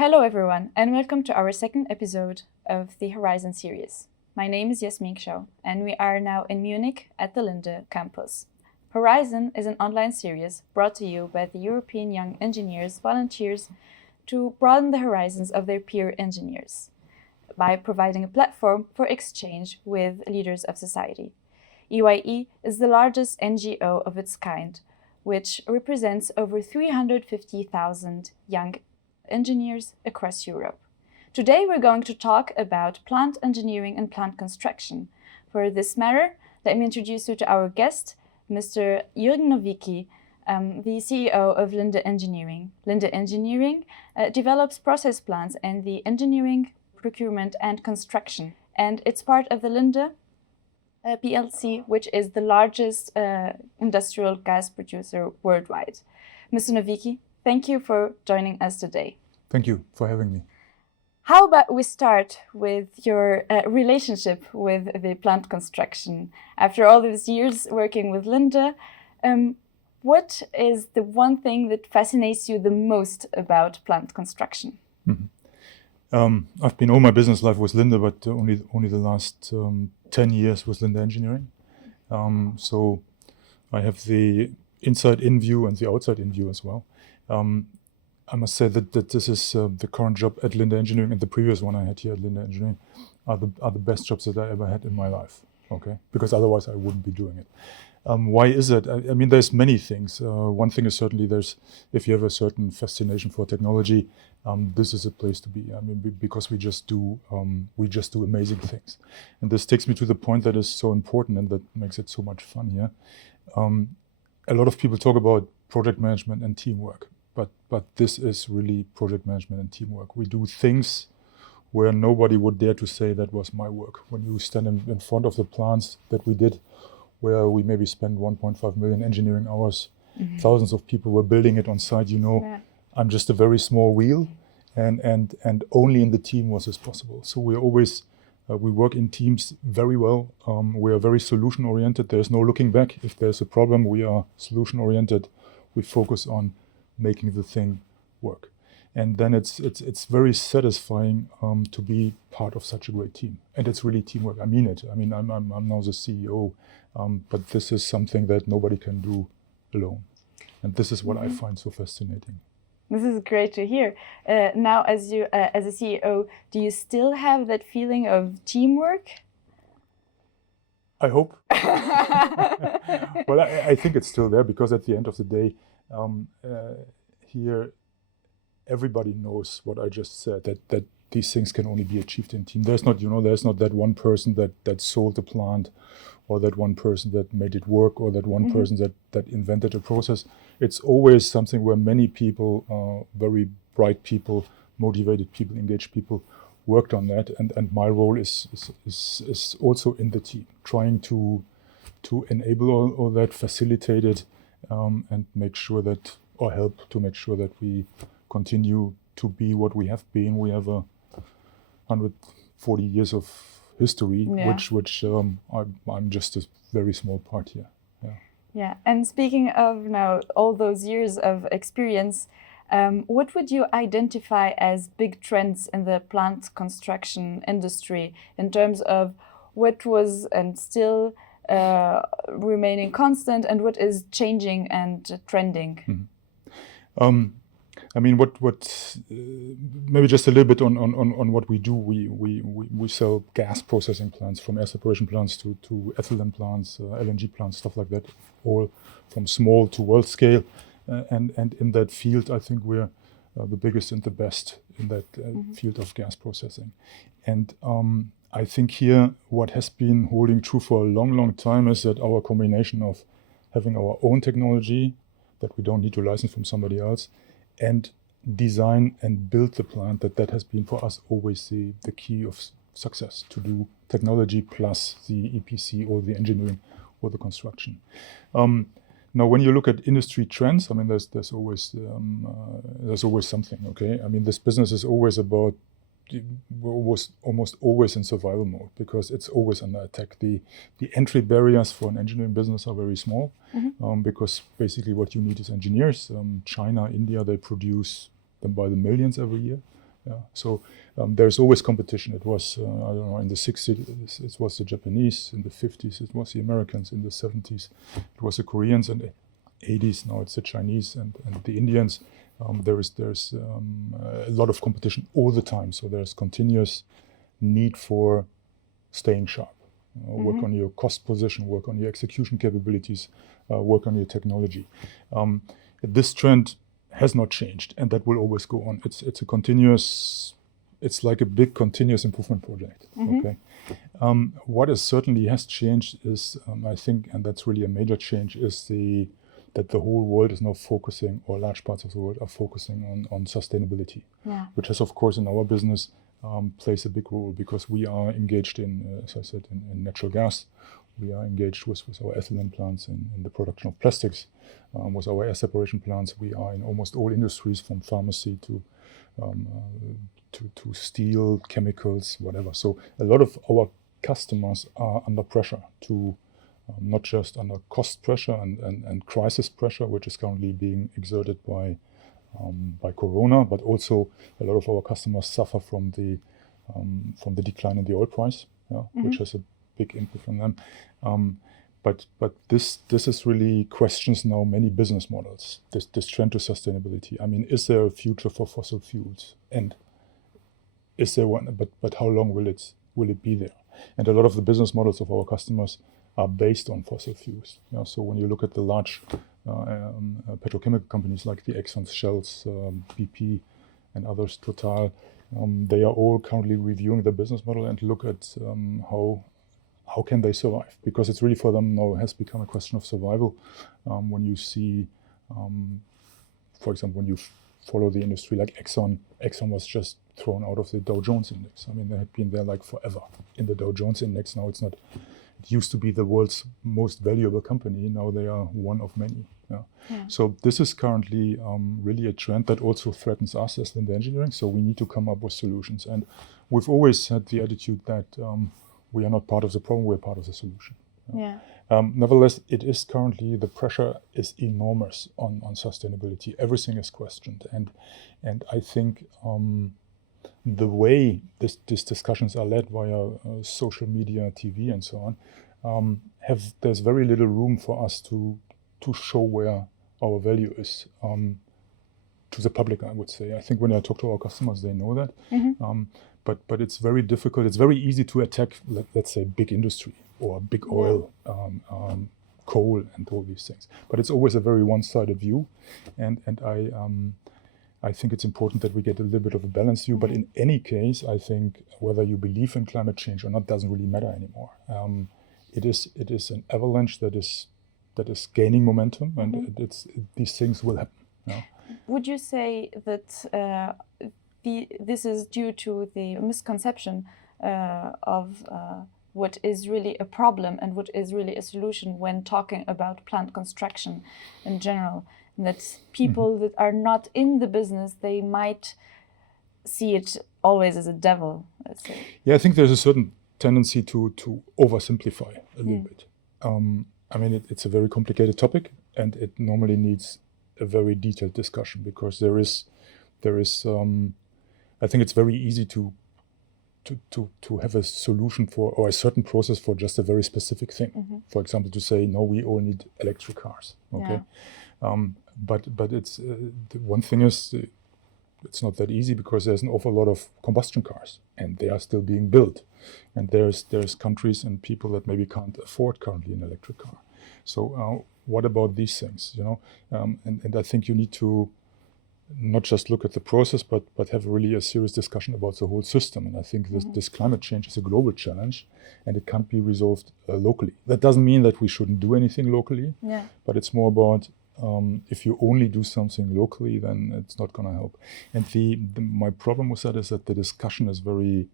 Hello everyone, and welcome to our second episode of the horEYEzon series. My name is Jasmin Schau, and we are now in Munich at the Linde campus. horEYEzon is an online series brought to you by the European Young Engineers volunteers to broaden the horizons of their peer engineers by providing a platform for exchange with leaders of society. EYE is the largest NGO of its kind, which represents over 350,000 young engineers across Europe. Today we're going to talk about plant engineering and plant construction. For this matter, let me introduce you to our guest, Mr. Juergen Nowicki, the CEO of Linde Engineering. Linde Engineering develops process plants in the engineering, procurement and construction, and it's part of the Linde PLC, which is the largest industrial gas producer worldwide. Mr. Nowicki, thank you for joining us today. Thank you for having me. How about we start with your relationship with the plant construction? After all these years working with Linde, what is the one thing that fascinates you the most about plant construction? Mm-hmm. I've been all my business life with Linde, but only the last 10 years with Linde Engineering. So I have the inside-in view and the outside-in view as well. I must say that this is the current job at Linde Engineering, and the previous one I had here at Linde Engineering are the best jobs that I ever had in my life. Okay, because otherwise I wouldn't be doing it. Why is it? I mean, there's many things. One thing is certainly if you have a certain fascination for technology, this is a place to be. I mean, because we just do amazing things, and this takes me to the point that is so important and that makes it so much fun here. A lot of people talk about project management and teamwork. But this is really project management and teamwork. We do things where nobody would dare to say that was my work. When you stand in front of the plants that we did, where we maybe spent 1.5 million engineering hours, thousands of people were building it on site, I'm just a very small wheel, and only in the team was this possible. So we work in teams very well. We are very solution oriented. There's no looking back. If there's a problem, we are solution oriented. We focus on making the thing work, and then it's very satisfying to be part of such a great team, and it's really teamwork. I mean it. I mean I'm now the CEO, but this is something that nobody can do alone, and this is what I find so fascinating. This is great to hear. Now, as a CEO, do you still have that feeling of teamwork? I hope. Well, I think it's still there, because at the end of the day, here everybody knows what I just said, that these things can only be achieved in team. There's not that one person that sold the plant, or that one person that made it work, or that one person that invented a process. It's always something where many people, very bright people, motivated people, engaged people, worked on that, and my role is also in the team, trying to enable all that, facilitate it, and make sure that, or help to make sure that we continue to be what we have been. We have 140 years of history, which I'm just a very small part here. Yeah. And speaking of now all those years of experience, what would you identify as big trends in the plant construction industry in terms of what was and still remaining constant, and what is changing and trending? I mean, what maybe just a little bit on what we do. We sell gas processing plants, from air separation plants to ethylene plants, LNG plants, stuff like that, all from small to world scale. And in that field, I think we're the biggest and the best in that field of gas processing. And I think here what has been holding true for a long time is that our combination of having our own technology that we don't need to license from somebody else, and design and build the plant, that has been for us always the key of success, to do technology plus the EPC or the engineering or the construction. Now, when you look at industry trends, I mean, there's always something. Okay, I mean, this business is always about, was almost always in survival mode, because it's always under attack. The entry barriers for an engineering business are very small, because basically what you need is engineers. China, India, they produce them by the millions every year. Yeah. So there's always competition. It was I don't know, in the 60s it was the Japanese, in the 50s it was the Americans, in the 70s it was the Koreans, and 80s now it's the Chinese and the Indians. There's a lot of competition all the time. So there's continuous need for staying sharp. Work on your cost position, work on your execution capabilities, work on your technology. This trend has not changed, and that will always go on. It's a continuous. It's like a big continuous improvement project. Okay. What is certainly has changed is, I think, and that's really a major change, is that the whole world is now focusing, or large parts of the world are focusing on sustainability, which has, of course, in our business plays a big role, because we are engaged in, as I said, in natural gas. We are engaged with our ethylene plants in the production of plastics, with our air separation plants. We are in almost all industries, from pharmacy to steel, chemicals, whatever. So a lot of our customers are under pressure to not just under cost pressure and crisis pressure, which is currently being exerted by Corona, but also a lot of our customers suffer from the decline in the oil price, which has a big input on them. But this is really questions now many business models. This trend to sustainability. I mean, is there a future for fossil fuels? And is there one? But how long will it be there? And a lot of the business models of our customers are based on fossil fuels. So when you look at the large petrochemical companies like the Exxons, Shells, BP, and others, Total, they are all currently reviewing their business model and look at how can they survive, because it's really for them now has become a question of survival. When you see, for example, when you follow the industry like Exxon was just thrown out of the Dow Jones index. I mean, they had been there like forever in the Dow Jones index. Now it's not. It used to be the world's most valuable company. Now they are one of many. So this is currently really a trend that also threatens us as Linde Engineering. So we need to come up with solutions. And we've always had the attitude that we are not part of the problem, we're part of the solution. Nevertheless, it is currently, the pressure is enormous on sustainability. Everything is questioned. And I think the way these discussions are led via social media, TV, and so on, there's very little room for us to show where our value is to the public, I would say. I think when I talk to our customers, they know that. But it's very difficult. It's very easy to attack, let's say, big industry or big oil, coal, and all these things. But it's always a very one-sided view, and I think it's important that we get a little bit of a balanced view. But in any case, I think whether you believe in climate change or not doesn't really matter anymore. It is an avalanche that is gaining momentum, and these things will happen. Would you say that this is due to the misconception of what is really a problem and what is really a solution when talking about plant construction in general? That people that are not in the business, they might see it always as a devil, let's say. Yeah, I think there's a certain tendency to oversimplify a little bit. I mean, it's a very complicated topic, and it normally needs a very detailed discussion, because there is I think it's very easy to have a solution for, or a certain process for, just a very specific thing. For example, to say, no, we all need electric cars. Okay. But it's the one thing is it's not that easy, because there's an awful lot of combustion cars, and they are still being built, and there's countries and people that maybe can't afford currently an electric car. So what about these things? And I think you need to not just look at the process, but have really a serious discussion about the whole system. And I think this climate change is a global challenge, and it can't be resolved locally. That doesn't mean that we shouldn't do anything locally, but it's more about if you only do something locally, then it's not going to help. And my problem with that is that the discussion is very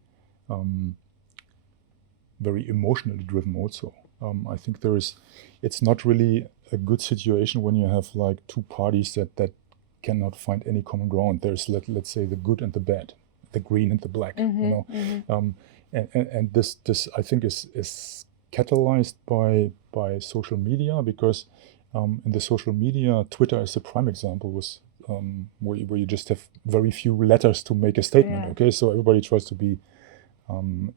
emotionally driven also. I think it's not really a good situation when you have like two parties that cannot find any common ground. There's let's say the good and the bad, the green and the black. And this I think is catalyzed by social media, because in the social media, Twitter is a prime example with where you just have very few letters to make a statement. Yeah. Okay, so everybody tries to be and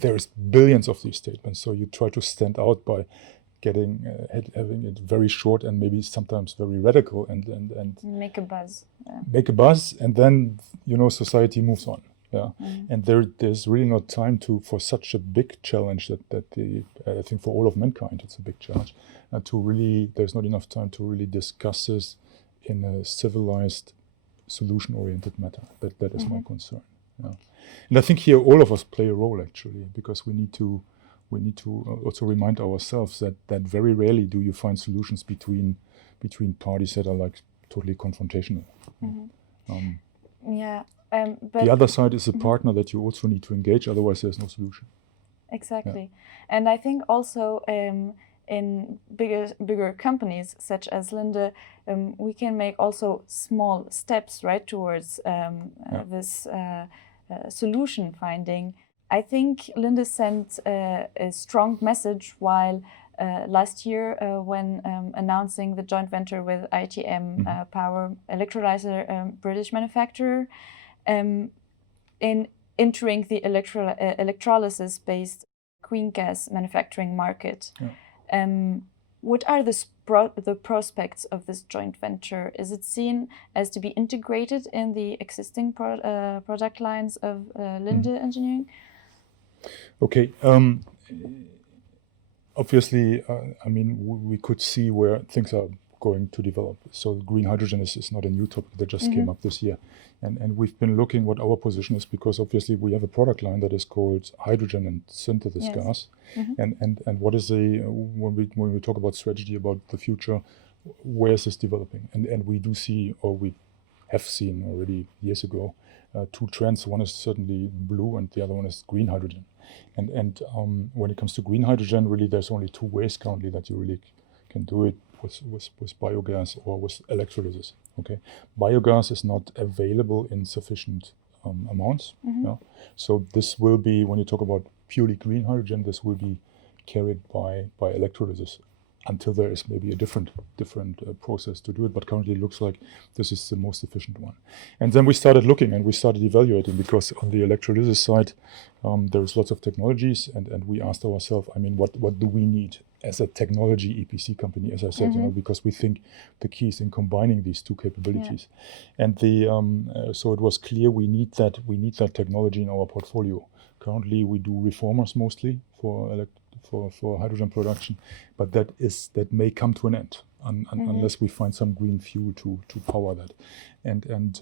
there's billions of these statements. So you try to stand out by having it very short and maybe sometimes very radical and make a buzz. Yeah. Make a buzz, and then society moves on. Yeah, and there's really not time for such a big challenge that I think for all of mankind it's a big challenge. There's not enough time to really discuss this in a civilized, solution-oriented manner. That is my concern. Yeah. And I think here all of us play a role actually, because we need to also remind ourselves that very rarely do you find solutions between parties that are like totally confrontational. But the other side is a partner that you also need to engage, otherwise there's no solution. Exactly. Yeah. And I think also in bigger companies such as Linde, we can make also small steps, right, towards this solution finding. I think Linde sent a strong message while last year when announcing the joint venture with ITM Power electrolyzer British manufacturer in entering the electrolysis-based green gas manufacturing market. Yeah. What are the prospects of this joint venture? Is it seen as to be integrated in the existing product lines of Linde Engineering? Okay. Obviously, we could see where things are going to develop. So green hydrogen is not a new topic that just came up this year. And we've been looking what our position is, because obviously we have a product line that is called hydrogen and synthesis gas. And what is when we talk about strategy, about the future, where is this developing? And we do see, or we have seen already years ago, two trends. One is certainly blue and the other one is green hydrogen. And when it comes to green hydrogen, really there's only two ways currently that you really can do it, with biogas or with electrolysis. Okay, biogas is not available in sufficient amounts. Yeah? So this will be, when you talk about purely green hydrogen, this will be carried by electrolysis until there is maybe a different process to do it. But currently it looks like this is the most efficient one. And then we started looking and we started evaluating, because on the electrolysis side, there's lots of technologies, and we asked ourselves, what do we need as a technology EPC company, as I said, because we think the key is in combining these two capabilities. Yeah. And so it was clear we need that technology in our portfolio. Currently we do reformers mostly for hydrogen production, but that may come to an end unless we find some green fuel to power that. And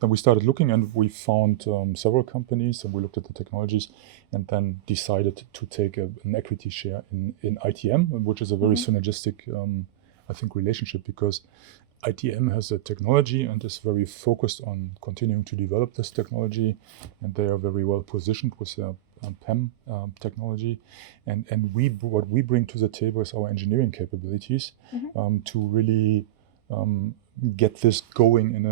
then we started looking, and we found several companies, and we looked at the technologies, and then decided to take an equity share in ITM, which is a very synergistic, I think, relationship, because ITM has a technology and is very focused on continuing to develop this technology, and they are very well positioned with their PEM technology, and what we bring to the table is our engineering capabilities to really get this going in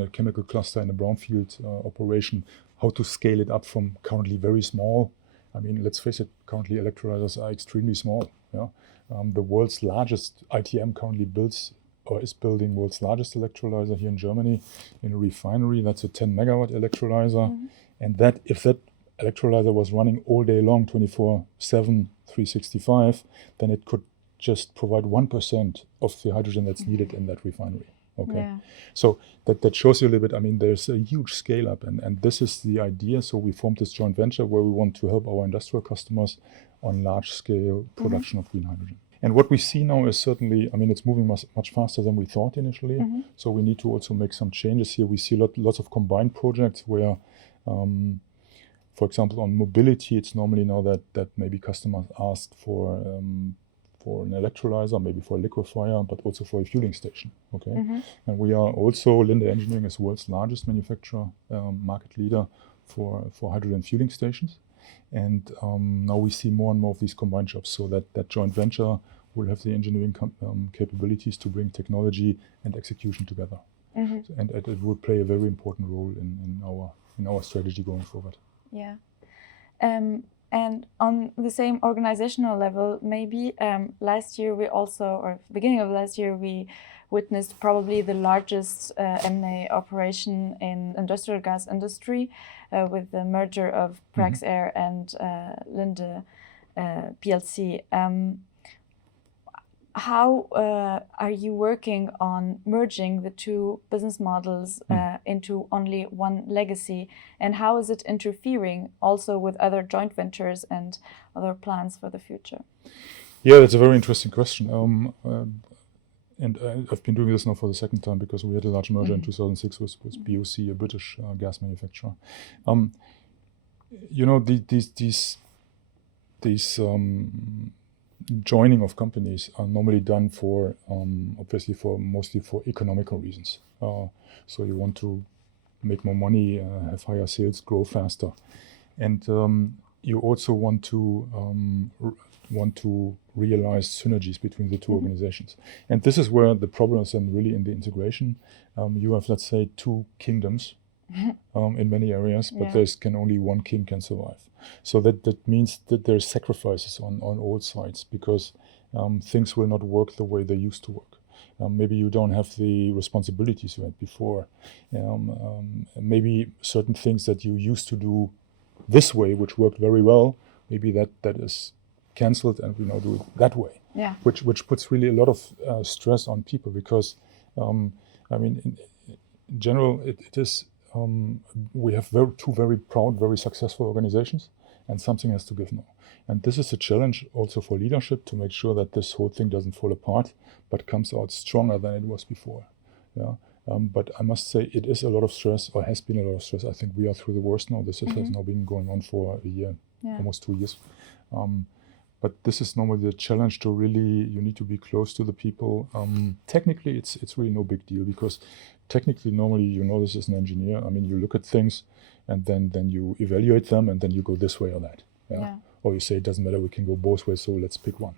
a chemical cluster, in a brownfield operation, how to scale it up from currently very small. Let's face it, currently electrolyzers are extremely small. Yeah? The world's largest ITM currently is building world's largest electrolyzer here in Germany in a refinery. That's a 10 megawatt electrolyzer. And if that electrolyzer was running all day long, 24/7, 365, then it could just provide 1% of the hydrogen that's needed in that refinery. Okay, yeah. So that shows you a little bit. There's a huge scale up, and this is the idea. So we formed this joint venture where we want to help our industrial customers on large scale production of green hydrogen. And what we see now is certainly, it's moving much faster than we thought initially. So we need to also make some changes here. We see lots of combined projects where, for example, on mobility, it's normally now that maybe customers ask for an electrolyzer, maybe for a liquefier, but also for a fueling station. Okay, and we are also, Linde Engineering is the world's largest manufacturer, market leader for hydrogen fueling stations. And now we see more and more of these combined jobs, so that joint venture will have the engineering capabilities to bring technology and execution together. And it will play a very important role in our strategy going forward. Yeah. And on the same organizational level, maybe last year we also, or beginning of last year, we witnessed probably the largest M&A operation in industrial gas industry with the merger of FlexASU and Linde PLC. How are you working on merging the two business models into only one legacy, and how is it interfering also with other joint ventures and other plans for the future? Yeah, that's a very interesting question. And I've been doing this now for the second time because we had a large merger in 2006 with BOC, a British gas manufacturer. You know, these joining of companies are normally done for obviously mostly for economical reasons. So you want to make more money, have higher sales, grow faster, and you also want to realize synergies between the two organizations. And this is where the problem is, and really in the integration, you have, let's say, two kingdoms in many areas, but there's only one king can survive. So that means that there's sacrifices on all sides, because things will not work the way they used to work. Maybe you don't have the responsibilities you had before. Maybe certain things that you used to do this way, which worked very well, maybe that is cancelled and we now do it that way. Yeah. Which puts really a lot of stress on people, because I mean, in general, it is. We have two very proud, very successful organizations, and something has to give now. And this is a challenge also for leadership, to make sure that this whole thing doesn't fall apart, but comes out stronger than it was before. Yeah. But I must say, it is a lot of stress, or has been a lot of stress. I think we are through the worst now. This has now been going on for a year, almost 2 years. But this is normally the challenge, to really, you need to be close to the people. Technically, it's really no big deal, because technically, normally, you know this as an engineer. I mean, you look at things, and then you evaluate them, and then you go this way or that. Yeah? Or you say, it doesn't matter, we can go both ways, so let's pick one.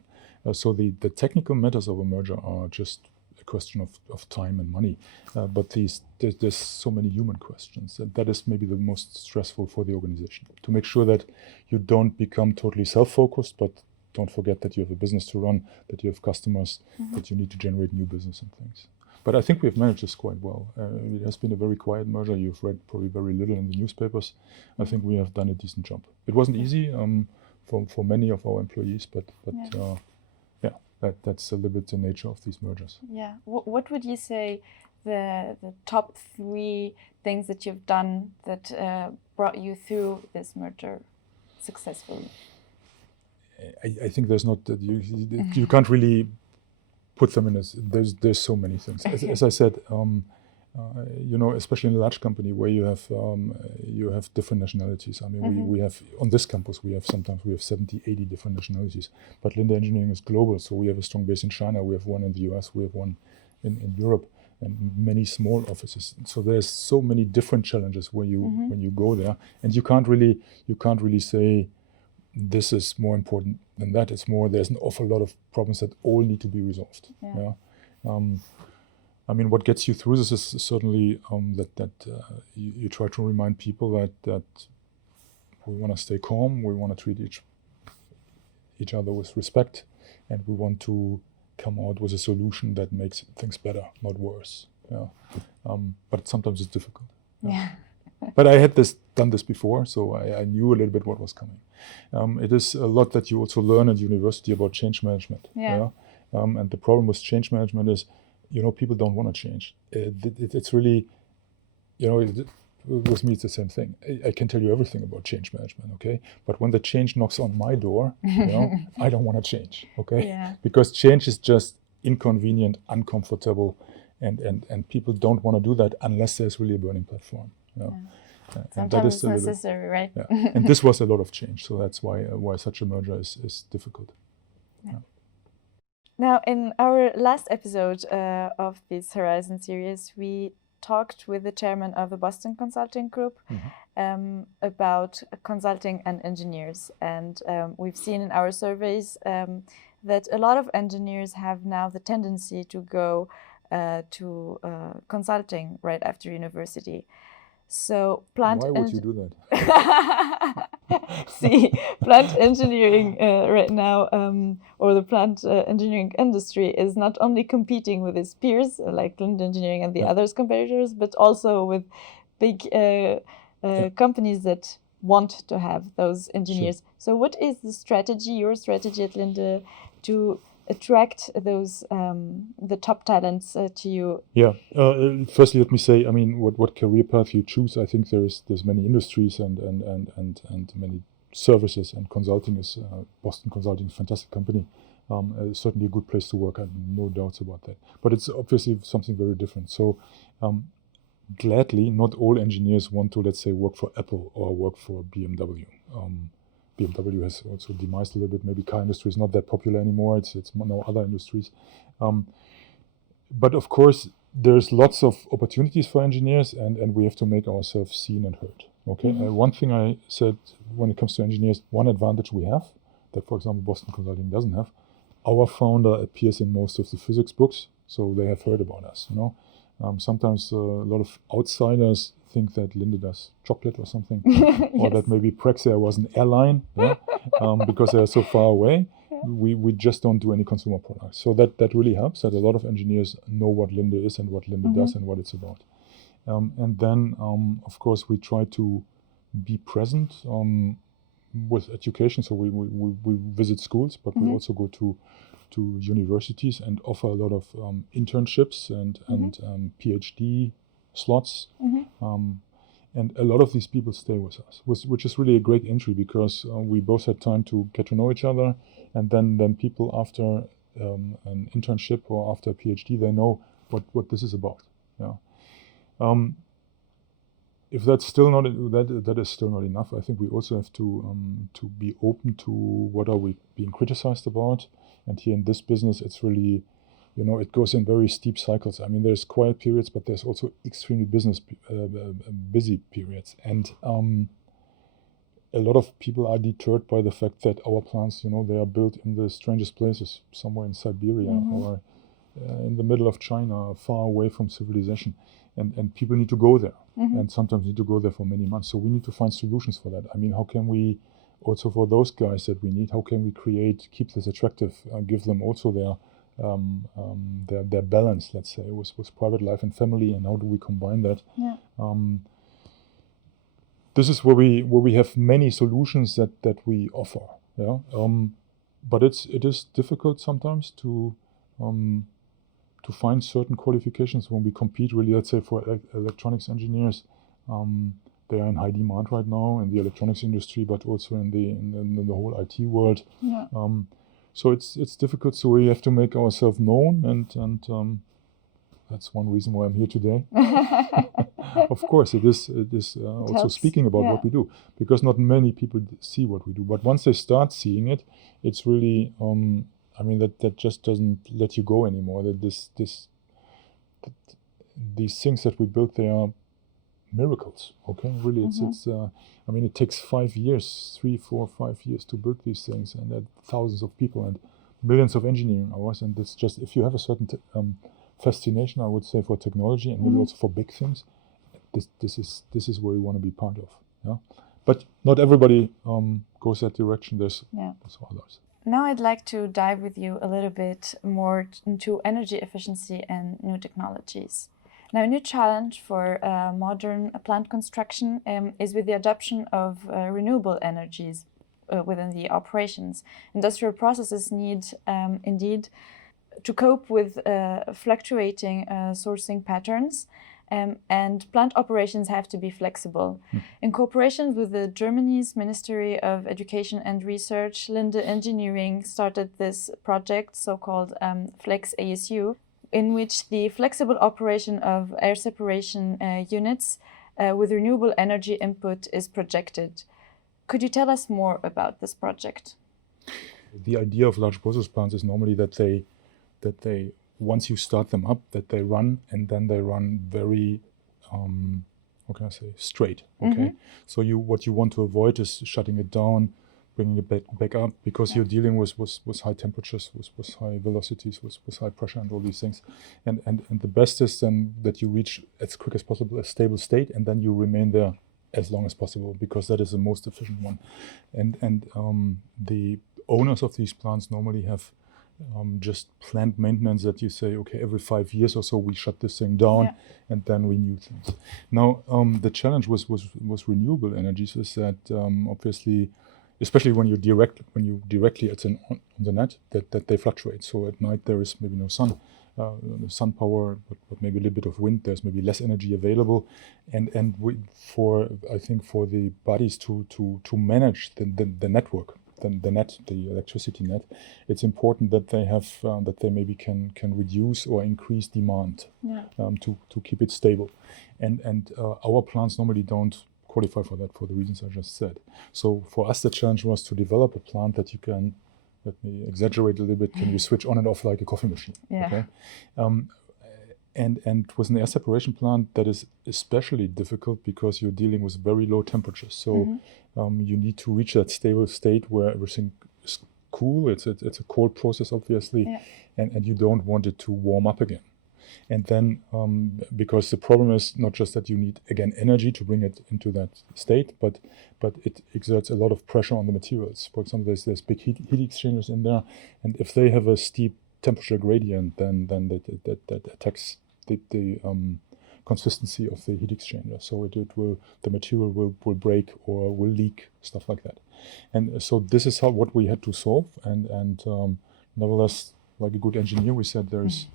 So the technical matters of a merger are just a question of time and money. But there's so many human questions, and that is maybe the most stressful for the organization. To make sure that you don't become totally self-focused, but don't forget that you have a business to run, that you have customers, that you need to generate new business and things. But I think we've managed this quite well. It has been a very quiet merger. You've read probably very little in the newspapers. I think we have done a decent job. It wasn't easy for many of our employees, but that's a little bit the nature of these mergers. Yeah. What would you say the top 3 things that you've done that brought you through this merger successfully? I think there's not that you can't really put them in as there's so many things. As I said, you know, especially in a large company where you have different nationalities. I mean, we have on this campus sometimes 70, 80 different nationalities. But Linde Engineering is global, so we have a strong base in China. We have one in the US. We have one in Europe, and many small offices. So there's so many different challenges when you go there, and you can't really say, this is more important than that. It's more, there's an awful lot of problems that all need to be resolved. Yeah. I mean, what gets you through this is certainly that you try to remind people that we want to stay calm, we want to treat each other with respect, and we want to come out with a solution that makes things better, not worse. Yeah. But sometimes it's difficult. Yeah. But I had done this before, so I knew a little bit what was coming. It is a lot that you also learn at university about change management. Yeah. And the problem with change management is, you know, people don't want to change. It's really, you know, with me it's the same thing. I can tell you everything about change management, okay? But when the change knocks on my door, you know, I don't want to change, okay? Yeah. Because change is just inconvenient, uncomfortable, and people don't want to do that unless there's really a burning platform. You know? Sometimes that is it's necessary, right? Yeah. And this was a lot of change, so that's why such a merger is difficult. Yeah. Now, in our last episode of this horEYEzon series, we talked with the chairman of the Boston Consulting Group about consulting and engineers. And we've seen in our surveys that a lot of engineers have now the tendency to go to consulting right after university. So plant. Why would you do that? See, plant engineering right now, or the plant engineering industry is not only competing with its peers like Linde Engineering and the others competitors, but also with big companies that want to have those engineers. Sure. So what is the strategy, your strategy at Linde, to attract those the top talents to you? Yeah. Firstly, let me say, I mean, what career path you choose, I think there's many industries and many services, and consulting is Boston Consulting is a fantastic company. Certainly a good place to work. I have no doubts about that. But it's obviously something very different. So gladly, not all engineers want to, let's say, work for Apple or work for BMW. BMW has also demised a little bit. Maybe car industry is not that popular anymore. It's now other industries. But of course, there's lots of opportunities for engineers, and we have to make ourselves seen and heard. Okay. One thing I said when it comes to engineers, one advantage we have that, for example, Boston Consulting doesn't have. Our founder appears in most of the physics books, so they have heard about us. You know, sometimes a lot of outsiders think that Linde does chocolate or something, or that maybe Praxair was an airline, because they are so far away. We just don't do any consumer products. So that really helps, that a lot of engineers know what Linde is and what Linde does and what it's about. And then, of course, we try to be present with education. So we visit schools, but we also go to universities and offer a lot of internships and PhD slots. And a lot of these people stay with us, which is really a great entry, because we both had time to get to know each other. And then people after an internship or after a PhD, they know what this is about. Yeah. If that's still not that is still not enough, I think we also have to be open to what are we being criticized about. And here in this business, it's really, you know, it goes in very steep cycles. I mean, there's quiet periods, but there's also extremely busy periods. And a lot of people are deterred by the fact that our plants, you know, they are built in the strangest places, somewhere in Siberia or in the middle of China, far away from civilization. And people need to go there, and sometimes need to go there for many months. So we need to find solutions for that. I mean, how can we, also for those guys that we need, how can we keep this attractive, give them also their balance, let's say, with private life and family, and how do we combine that? Yeah. This is where we have many solutions that we offer. Yeah. But it is difficult sometimes to find certain qualifications when we compete. Really, let's say for electronics engineers, they are in high demand right now in the electronics industry, but also in the whole IT world. Yeah. So it's difficult. So we have to make ourselves known, and that's one reason why I'm here today. Of course, it is also speaking about what we do, because not many people see what we do. But once they start seeing it, it's really, I mean, that just doesn't let you go anymore. That these things that we built, they are miracles. Okay, really, it's I mean, it takes 5 years, 3, 4, 5 years to build these things, and there are thousands of people and millions of engineering hours. And it's just, if you have a certain fascination, I would say, for technology and maybe also for big things, this is where you want to be part of. Yeah, but not everybody goes that direction. There's also others. Now I'd like to dive with you a little bit more into energy efficiency and new technologies. Now, a new challenge for modern plant construction is with the adoption of renewable energies within the operations. Industrial processes need indeed to cope with fluctuating sourcing patterns, and plant operations have to be flexible. In cooperation with the Germany's Ministry of Education and Research, Linde Engineering started this project, so-called FlexASU, in which the flexible operation of air separation units with renewable energy input is projected. Could you tell us more about this project? The idea of large process plants is normally that they once you start them up, that they run, and then they run very, how can I say, straight. Okay, so what you want to avoid is shutting it down, bringing it back up, because you're dealing with high temperatures, with high velocities, with high pressure and all these things. And the best is then that you reach as quick as possible a stable state, and then you remain there as long as possible, because that is the most efficient one. And the owners of these plants normally have just plant maintenance that you say, okay, every 5 years or so we shut this thing down and then renew things. Now, the challenge was renewable energies is that obviously, especially when you directly it's on the net, that they fluctuate. So at night there is maybe no sun power, but maybe a little bit of wind. There's maybe less energy available, and I think for the bodies to manage the network, the electricity net, it's important that they have that they maybe can reduce or increase demand to keep it stable, and our plants normally don't qualify for that for the reasons I just said. So for us the challenge was to develop a plant that you can, let me exaggerate a little bit, can you switch on and off like a coffee machine? Okay. And with an air separation plant, that is especially difficult because you're dealing with very low temperatures. So you need to reach that stable state where everything is cool. It's a cold process, obviously, and you don't want it to warm up again. And then, because the problem is not just that you need, again, energy to bring it into that state, but it exerts a lot of pressure on the materials. For example, there's big heat exchangers in there, and if they have a steep temperature gradient, then that attacks the consistency of the heat exchanger. So the material will break or will leak, stuff like that. And so this is what we had to solve. And nevertheless, like a good engineer, we said there's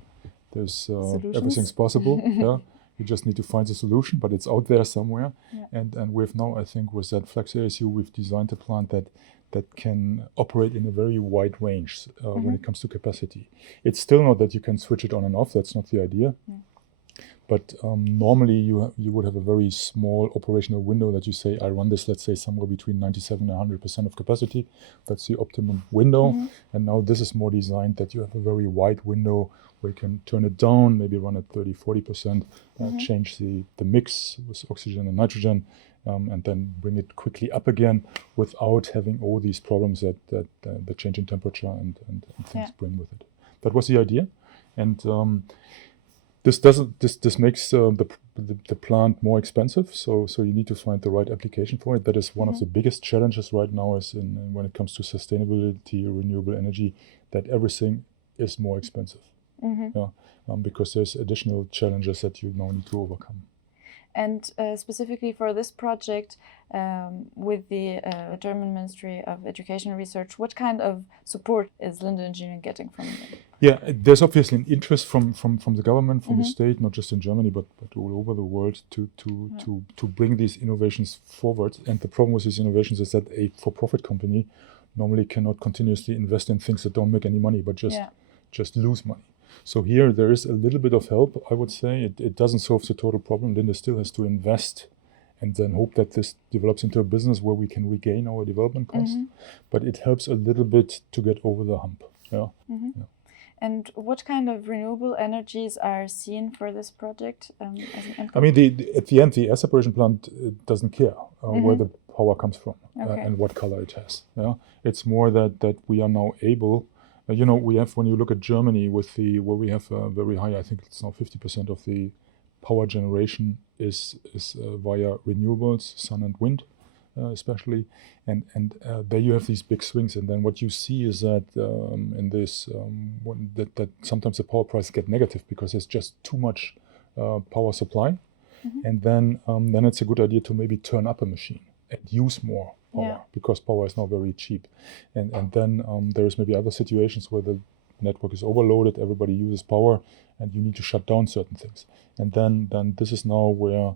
everything's possible. You just need to find the solution, but it's out there somewhere. And we've now, I think, with that FlexASU, we've designed a plant that can operate in a very wide range when it comes to capacity. It's still not that you can switch it on and off. That's not the idea. But normally you would have a very small operational window that you say, I run this, let's say, somewhere between 97 and 100% of capacity. That's the optimum window. And now this is more designed that you have a very wide window where you can turn it down, maybe run at 30, 40%, change the mix with oxygen and nitrogen, and then bring it quickly up again without having all these problems that the change in temperature and things bring with it. That was the idea. And this makes the plant more expensive, so you need to find the right application for it. That is one of the biggest challenges right now is when it comes to sustainability, renewable energy, that everything is more expensive. Because there's additional challenges that you now need to overcome. And specifically for this project, with the German Ministry of Education and Research, what kind of support is Linde Engineering getting from them? Yeah, there's obviously an interest from the government, from the state, not just in Germany, but all over the world to bring these innovations forward. And the problem with these innovations is that a for-profit company normally cannot continuously invest in things that don't make any money, but just lose money. So here there is a little bit of help, I would say. It doesn't solve the total problem. Linde still has to invest and then hope that this develops into a business where we can regain our development costs. But it helps a little bit to get over the hump. And what kind of renewable energies are seen for this project? I mean, at the end, the air separation plant doesn't care where the power comes from and what color it has. It's more that we are now able. We have, when you look at Germany, where we have very high, I think it's now 50% of the power generation is via renewables, sun and wind, especially, and there you have these big swings. And then what you see is that in this that sometimes the power prices get negative because there's just too much power supply, and then it's a good idea to maybe turn up a machine and use more power because power is now very cheap, and then there's maybe other situations where the network is overloaded, everybody uses power, and you need to shut down certain things. And then this is now where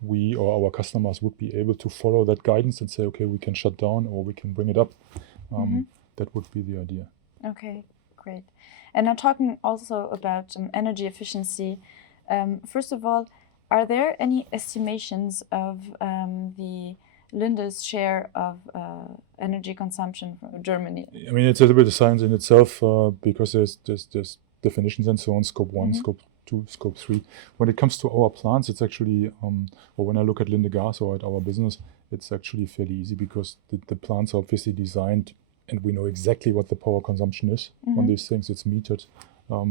we or our customers would be able to follow that guidance and say, okay, we can shut down or we can bring it up. That would be the idea. Okay, great. And now talking also about energy efficiency, first of all, are there any estimations of the Linde's share of energy consumption from Germany? I mean, it's a little bit of science in itself because there's definitions and so on, scope 1, scope 2, scope 3. When it comes to our plants, it's actually, or when I look at Linde Gas or at our business, it's actually fairly easy because the plants are obviously designed, and we know exactly what the power consumption is on these things. It's metered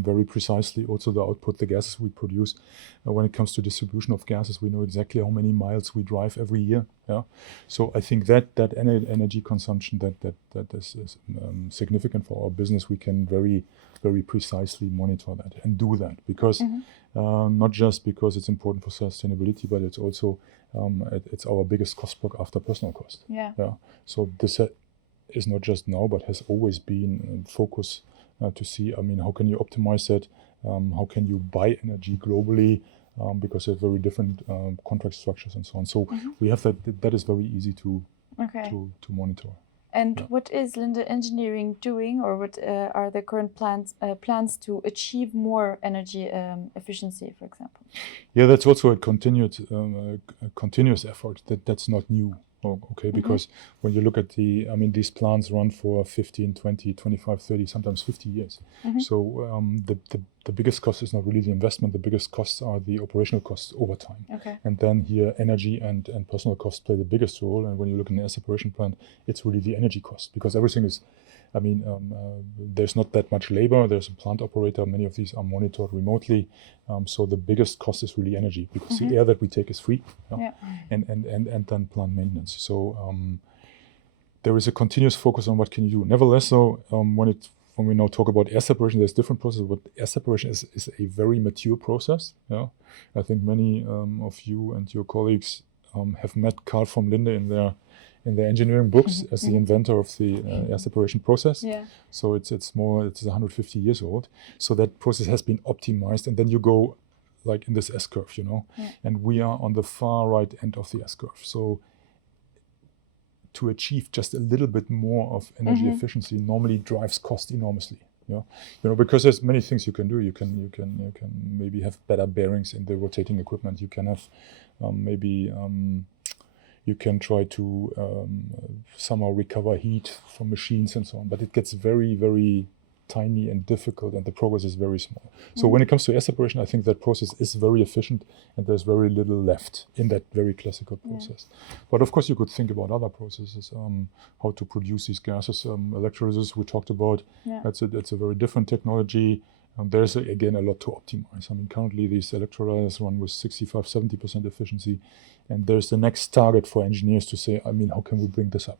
very precisely. Also the output, the gases we produce. When it comes to distribution of gases, we know exactly how many miles we drive every year. Yeah, so I think that energy consumption that is significant for our business. We can very precisely monitor that and do that because not just because it's important for sustainability, but it's also it's our biggest cost block after personal cost. Yeah. So this is not just now, but has always been in focus to see, I mean, how can you optimize that? How can you buy energy globally? Because they have very different contract structures and so on. So we have that is very easy to monitor. And what is Linde Engineering doing, or what are the current plans to achieve more energy efficiency, for example? Yeah, that's also a continuous effort. That's not new. Because when you look at these plants run for 15, 20, 25, 30, sometimes 50 years. So the biggest cost is not really the investment. The biggest costs are the operational costs over time. And then here energy and personal costs play the biggest role. And when you look in the separation plant, it's really the energy cost because everything is, there's not that much labor. There's a plant operator. Many of these are monitored remotely. So the biggest cost is really energy because the air that we take is free. And then plant maintenance. So there is a continuous focus on what can you do. Nevertheless, though, when we now talk about air separation, there's different processes. But air separation is a very mature process. Yeah, I think many of you and your colleagues have met Carl from Linde in their engineering books as the inventor of the air separation process. Yeah. So it's 150 years old. So that process has been optimized, and then you go like in this S curve, and we are on the far right end of the S curve. So to achieve just a little bit more of energy efficiency normally drives cost enormously. Because there's many things you can do. You can maybe have better bearings in the rotating equipment. You can have you can try to somehow recover heat from machines and so on, but it gets very, very tiny and difficult, and the progress is very small. So when it comes to air separation, I think that process is very efficient, and there's very little left in that very classical process. But of course, you could think about other processes, how to produce these gases. Electrolysis, we talked about. That's a very different technology. There's again a lot to optimize. Currently these electrolyzers run with 65-70% efficiency, and there's the next target for engineers to say, how can we bring this up?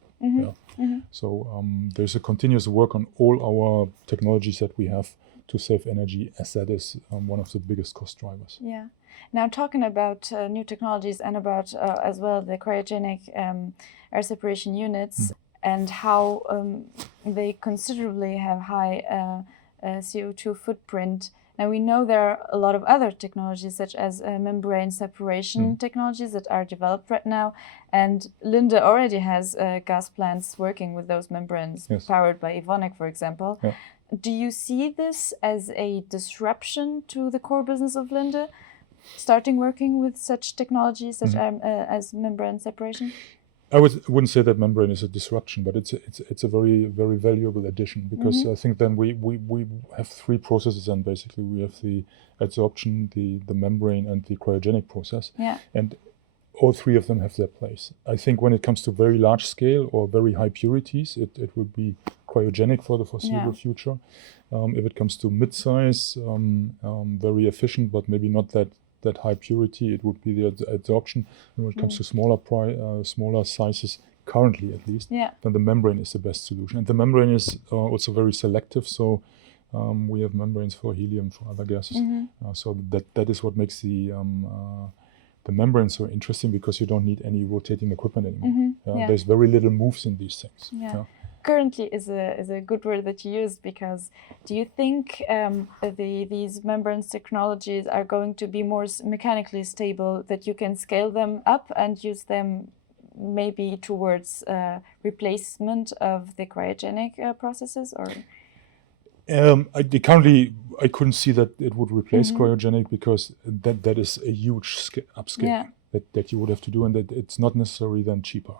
So there's a continuous work on all our technologies that we have to save energy, as that is one of the biggest cost drivers. Yeah. Now talking about new technologies and about as well the cryogenic air separation units and how they considerably have high CO2 footprint. Now we know there are a lot of other technologies such as membrane separation technologies that are developed right now, and Linde already has gas plants working with those membranes powered by Evonik, for example. Do you see this as a disruption to the core business of Linde, starting working with such technologies such as membrane separation? I wouldn't say that membrane is a disruption, but it's a very, very valuable addition because I think then we have three processes, and basically we have the adsorption, the membrane, and the cryogenic process. And all three of them have their place. I think when it comes to very large scale or very high purities, it would be cryogenic for the foreseeable future. If it comes to mid-size, very efficient, but maybe not that high purity, it would be the adsorption. And when it comes to smaller sizes, currently at least, then the membrane is the best solution. And the membrane is also very selective, so we have membranes for helium, for other gases. So that is what makes the membrane so interesting, because you don't need any rotating equipment anymore. There's very little moves in these things. Currently is a good word that you used, because do you think these membrane technologies are going to be more mechanically stable, that you can scale them up and use them maybe towards replacement of the cryogenic processes? Or currently I couldn't see that it would replace cryogenic, because that is a huge upscale that you would have to do, and that it's not necessarily then cheaper.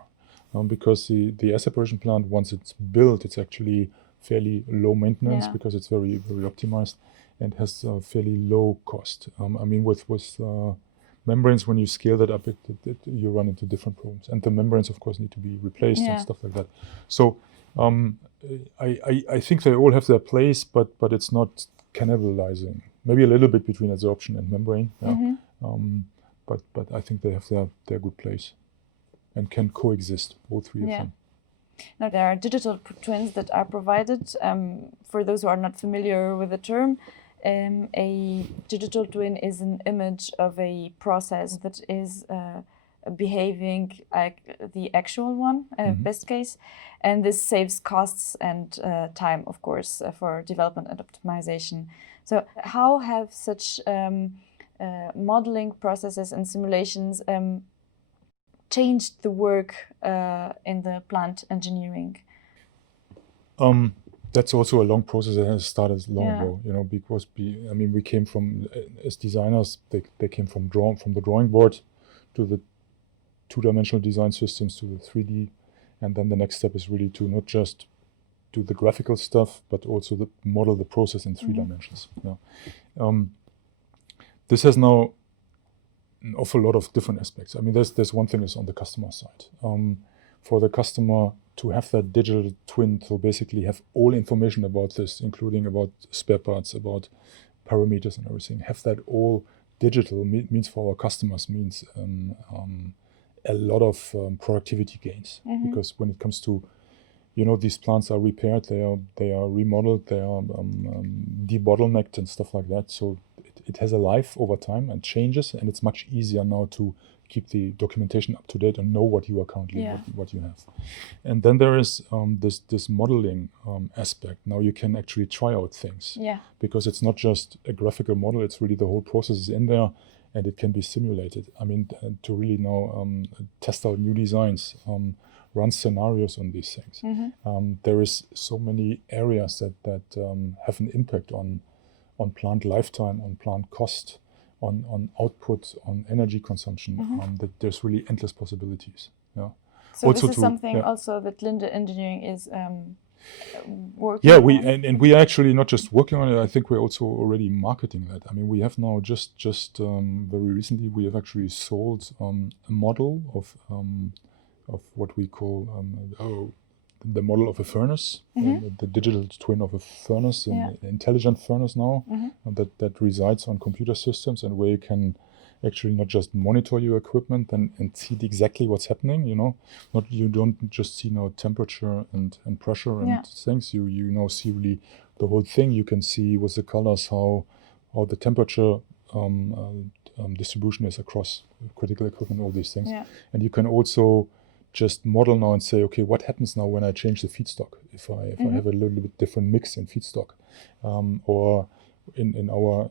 Because the air separation plant, once it's built, it's actually fairly low maintenance because it's very, very optimized and has a fairly low cost. With membranes, when you scale that up, you run into different problems. And the membranes, of course, need to be replaced and stuff like that. So I think they all have their place, but it's not cannibalizing. Maybe a little bit between adsorption and membrane. Yeah. But I think they have their good place and can coexist, all three of them. Now, there are digital twins that are provided. For those who are not familiar with the term, a digital twin is an image of a process that is behaving like the actual one, best case. And this saves costs and time, of course, for development and optimization. So how have such modeling processes and simulations changed the work in the plant engineering? That's also a long process that has started long ago, because we came from, as designers, they came from the drawing board to the two-dimensional design systems to the 3D, and then the next step is really to not just do the graphical stuff, but also model the process in 3 dimensions. This has now an awful lot of different aspects. There's one thing is on the customer side. For the customer to have that digital twin, to basically have all information about this, including about spare parts, about parameters and everything, have that all digital means for our customers means a lot of productivity gains. Because when it comes to, these plants are repaired, they are remodeled, they are debottlenecked and stuff like that. So it has a life over time and changes, and it's much easier now to keep the documentation up to date and know what you are currently, what you have. And then there is this modeling aspect. Now you can actually try out things, because it's not just a graphical model, it's really the whole process is in there, and it can be simulated. To really now test out new designs, run scenarios on these things. There is so many areas that have an impact on plant lifetime, on plant cost, on output, on energy consumption, that there's really endless possibilities. So also this is something also that Linde Engineering is working on? We are actually not just working on it, I think we're also already marketing that. We have now just very recently, we have actually sold a model of what we call the model of a furnace, the digital twin of a furnace, an intelligent furnace now, that resides on computer systems, and where you can actually not just monitor your equipment and see exactly what's happening, you don't just see now temperature and pressure and things, you now see really the whole thing. You can see with the colors how the temperature distribution is across critical equipment, all these things. And you can also just model now and say, okay, what happens now when I change the feedstock? If I have a little bit different mix in feedstock, or in our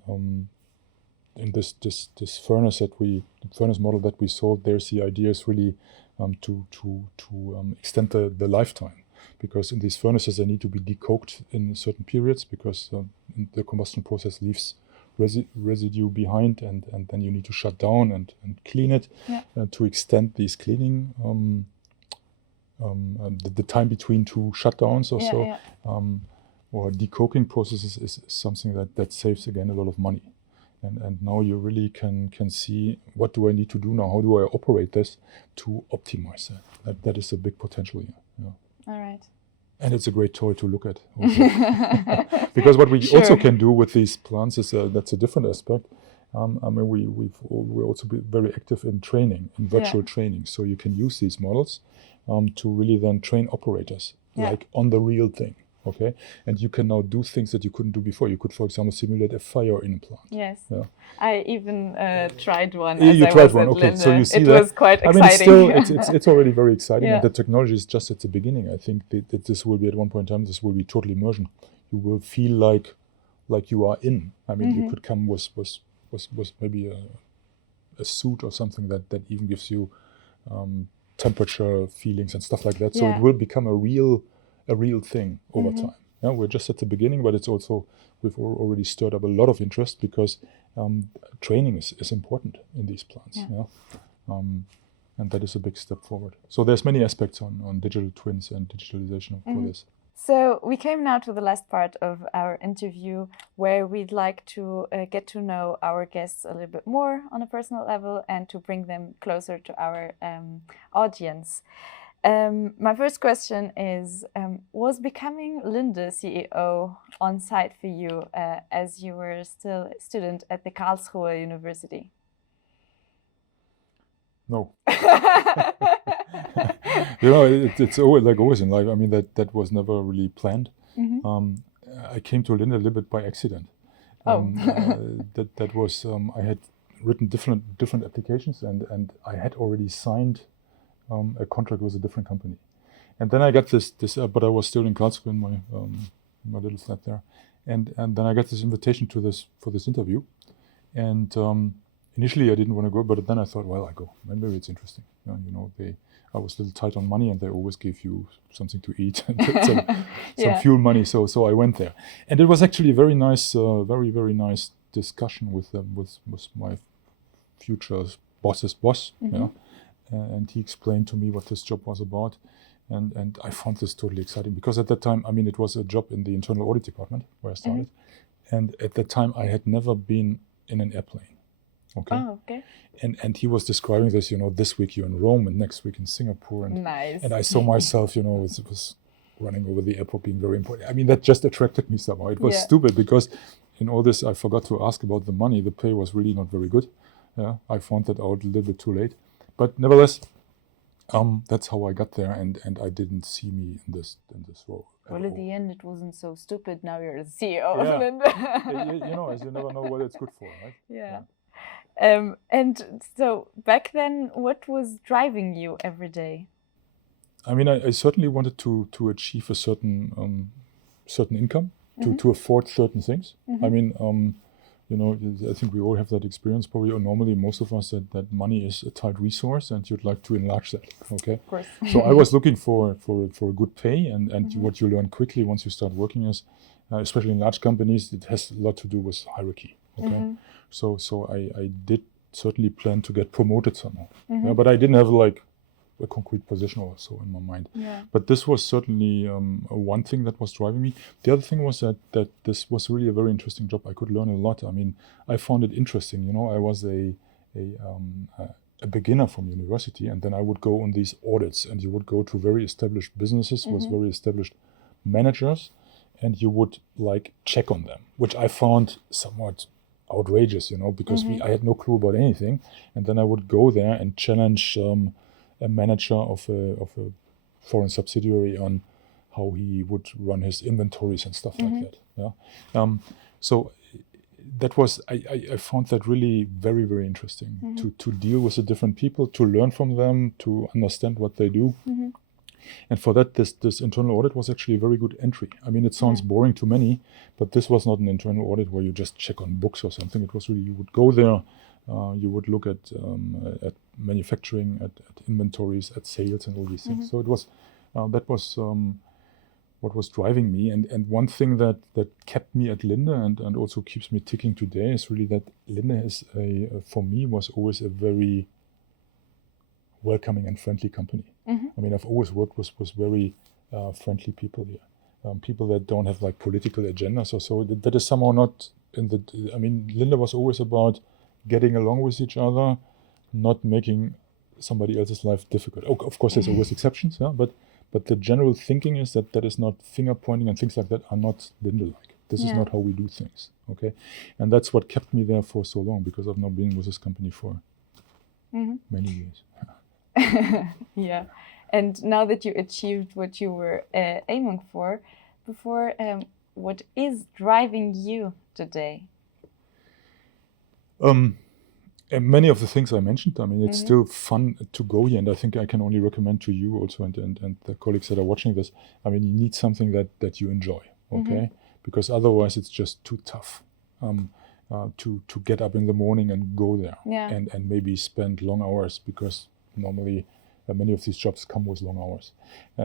in this furnace furnace model that we sold, there's the idea is really to extend the lifetime, because in these furnaces they need to be decoked in certain periods, because the combustion process leaves residue behind, and then you need to shut down and clean it, to extend these cleaning the time between 2 shutdowns or so. Or decoking processes is something that saves again a lot of money, and now you really can see, what do I need to do now, how do I operate this to optimize that is a big potential here. All right. And it's a great toy to look at also. Because what we also can do with these plants is that's a different aspect. We're also very active in training, in virtual training. So you can use these models to really then train operators, like on the real thing. Okay, and you can now do things that you couldn't do before. You could, for example, simulate a fire in a plant. Yes. I even tried one. You tried one, okay. Linde. So you see it that. was quite exciting. It's already very exciting, and the technology is just at the beginning. I think that this will be, at one point in time, this will be total immersion. You will feel like you are in. You could come with maybe a suit or something that even gives you temperature feelings and stuff like that. So it will become a real thing over time. We're just at the beginning, but it's also, we've already stirred up a lot of interest, because training is important in these plants. And that is a big step forward. So there's many aspects on digital twins and digitalization for this. So we came now to the last part of our interview where we'd like to get to know our guests a little bit more on a personal level and to bring them closer to our audience. My first question is, was becoming Linde CEO on site for you as you were still a student at the Karlsruhe University? No. It's always in life. I mean, that was never really planned. Mm-hmm. I came to Linde a little bit by accident. That was I had written different applications and I had already signed a contract with a different company. And then I got this but I was still in Karlsruhe in my little flat there. And then I got this invitation for this interview. And initially I didn't want to go, but then I thought, well, I go. Maybe it's interesting. I was a little tight on money, and they always gave you something to eat and some fuel money. So I went there, and it was actually a very nice, very nice discussion with my future boss's boss. Mm-hmm. And he explained to me what this job was about, and I found this totally exciting because at that time, I mean, it was a job in the internal audit department where I started, and at that time I had never been in an airplane. Okay. Oh, okay. And he was describing this, this week you're in Rome and next week in Singapore. And, nice. And I saw myself, it was running over the airport being very important. I mean, that just attracted me somehow. It was stupid because in all this, I forgot to ask about the money. The pay was really not very good. Yeah, I found that out a little bit too late. But nevertheless, that's how I got there, and I didn't see me in this role. Well, at the end, it wasn't so stupid. Now you're the CEO of Linde. As you never know what it's good for, right? Yeah. And so back then, what was driving you every day? I mean, I certainly wanted to achieve a certain income, to afford certain things. Mm-hmm. I mean, I think we all have that experience. Probably, or normally most of us, that money is a tight resource, and you'd like to enlarge that. Okay. Of course. So I was looking for a good pay, and what you learn quickly once you start working is, especially in large companies, it has a lot to do with hierarchy. Okay. Mm-hmm. So I did certainly plan to get promoted somehow, mm-hmm. But I didn't have like a concrete position or so in my mind. Yeah. But this was certainly one thing that was driving me. The other thing was that this was really a very interesting job. I could learn a lot. I mean, I found it interesting. I was a beginner from university, and then I would go on these audits, and you would go to very established businesses mm-hmm. with very established managers, and you would like check on them, which I found somewhat outrageous, because mm-hmm. I had no clue about anything, and then I would go there and challenge a manager of a foreign subsidiary on how he would run his inventories and stuff mm-hmm. like that. Yeah. So that was I found that really very, very interesting mm-hmm. to deal with the different people, to learn from them, to understand what they do. Mm-hmm. And for that, this internal audit was actually a very good entry. I mean, it sounds boring to many, but this was not an internal audit where you just check on books or something. It was really, you would go there, you would look at manufacturing, at inventories, at sales, and all these things. Mm-hmm. So it was that was what was driving me. And one thing that kept me at Linde and also keeps me ticking today is really that Linde is for me was always a very welcoming and friendly company. Mm-hmm. I mean, I've always worked with very friendly people here, people that don't have like political agendas or so. That is somehow not in the. I mean, Linde was always about getting along with each other, not making somebody else's life difficult. Oh, of course, there's always exceptions, yeah. But the general thinking is that is not finger pointing and things like that are not Linde-like. This is not how we do things. Okay, and that's what kept me there for so long, because I've now been with this company for many years. Yeah, and now that you achieved what you were aiming for before, what is driving you today? And many of the things I mentioned, I mean, it's still fun to go here, and I think I can only recommend to you also and the colleagues that are watching this, I mean, you need something that you enjoy, okay? Because otherwise it's just too tough to get up in the morning and go there and maybe spend long hours, because normally many of these jobs come with long hours.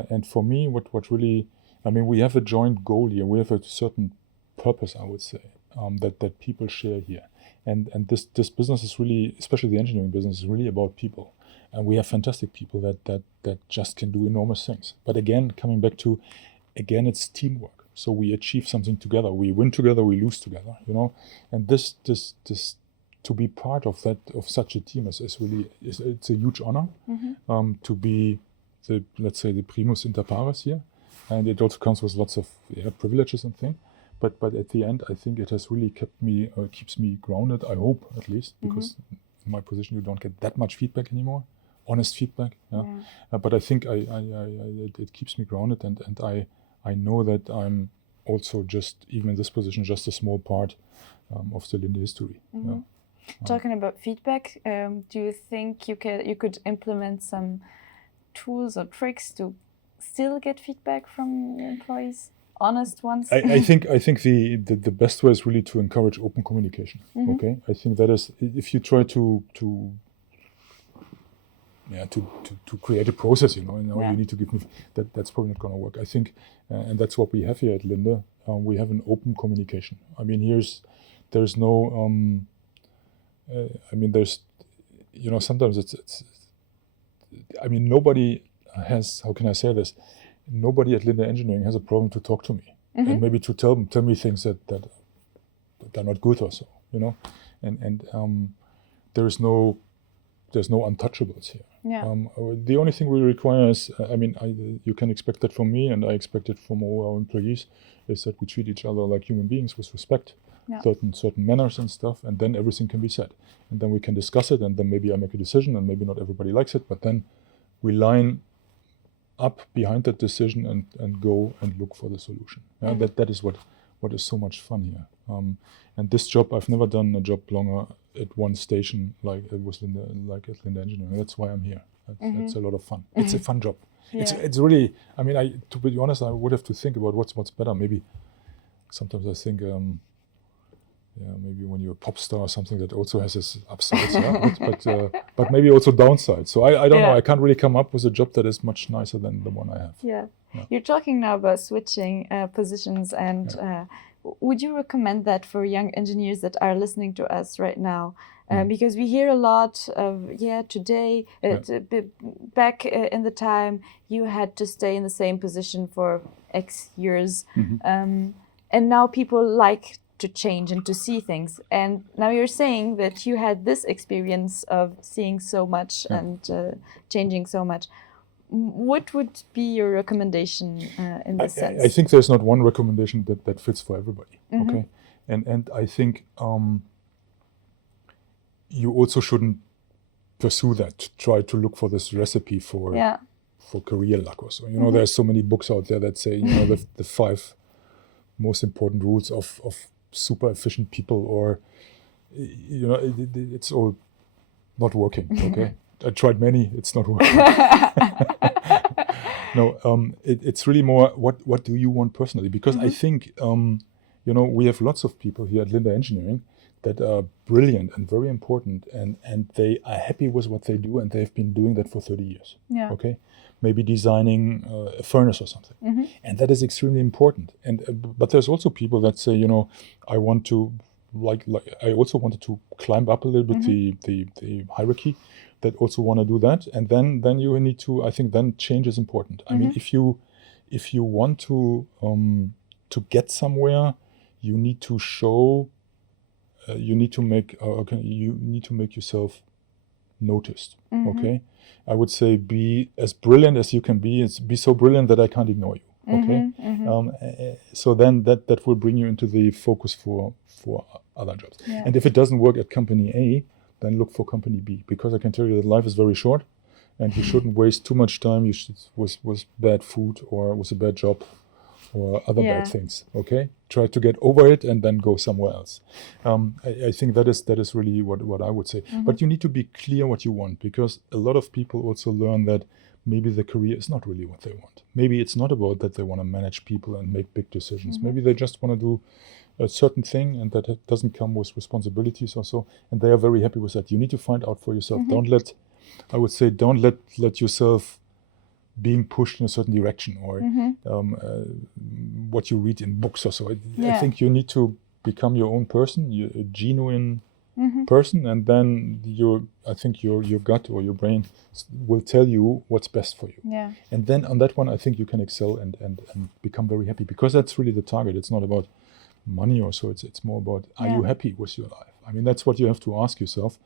And for me, what really, I mean, we have a joint goal here. We have a certain purpose, I would say, that people share here. And this business is really, especially the engineering business, is really about people. And we have fantastic people that just can do enormous things. But again, coming back to, again, it's teamwork. So we achieve something together. We win together, we lose together, And this to be part of such a team is really it's a huge honor. To be let's say the primus inter pares here, and it also comes with lots of privileges and things. But at the end, I think it has really keeps me grounded. I hope, at least, because in my position you don't get that much feedback anymore, honest feedback. But I think it keeps me grounded, and I know that I'm also just, even in this position, just a small part of the Linde history. Talking about feedback, do you think you could implement some tools or tricks to still get feedback from employees? Honest ones? I think the best way is really to encourage open communication. Okay, I think that is, if you try to create a process, you need to give me that's probably not going to work. I think, and that's what we have here at Linde. We have an open communication. I mean, there's no. There's, sometimes it's. I mean, nobody has. How can I say this? Nobody at Linde Engineering has a problem to talk to me and maybe to tell me things that are not good or so, and there's no untouchables here. The only thing we require is, you can expect that from me, and I expect it from all our employees, is that we treat each other like human beings with respect, certain manners and stuff, and then everything can be said, and then we can discuss it, and then maybe I make a decision, and maybe not everybody likes it, but then we line up behind that decision and go and look for the solution. That is what is so much fun here. And this job, I've never done a job longer at one station like it was at Linde Engineering. That's why I'm here. That's a lot of fun. It's a fun job. It's really. I mean, to be honest, I would have to think about what's better. Maybe sometimes I think. Maybe when you're a pop star or something, that also has its upsides, but maybe also downsides. So I don't know. I can't really come up with a job that is much nicer than the one I have. You're talking now about switching positions, and would you recommend that for young engineers that are listening to us right now? Because we hear a lot of today, back in the time you had to stay in the same position for X years, and now people like to change and to see things. And now you're saying that you had this experience of seeing so much and changing so much. What would be your recommendation in this sense? I think there's not one recommendation that fits for everybody. Okay, and I think you also shouldn't pursue that. Try to look for this recipe for career luck or so. There's so many books out there that say the 5 most important rules of super efficient people, or it's all not working. Okay, I tried many, it's not working. No, it's really more what do you want personally, because I think we have lots of people here at Linde Engineering that are brilliant and very important, and they are happy with what they do, and they've been doing that for 30 years. Okay, maybe designing a furnace or something, and that is extremely important. And but there's also people that say, I want to I also wanted to climb up a little bit the hierarchy, that also want to do that, and then you need to. I think then change is important. I mean, if you want to get somewhere, you need to show. You need to make yourself noticed. Okay, I would say be as brilliant as you can be. Be so brilliant that I can't ignore you. Okay, so then that will bring you into the focus for other jobs. And if it doesn't work at company A, then look for company B, because I can tell you that life is very short, and you shouldn't waste too much time with bad food or with a bad job or other bad things. Okay, try to get over it and then go somewhere else. I think that is really what I would say. But you need to be clear what you want, because a lot of people also learn that maybe the career is not really what they want. Maybe it's not about that they want to manage people and make big decisions. Maybe they just want to do a certain thing, and that doesn't come with responsibilities or so, and they are very happy with that. You need to find out for yourself. Don't let yourself being pushed in a certain direction, or what you read in books or so. I think you need to become your own person, a genuine person, and then I think your gut or your brain will tell you what's best for you. Yeah. And then on that one, I think you can excel and become very happy, because that's really the target. It's not about money or so. It's more about, are you happy with your life? I mean, that's what you have to ask yourself.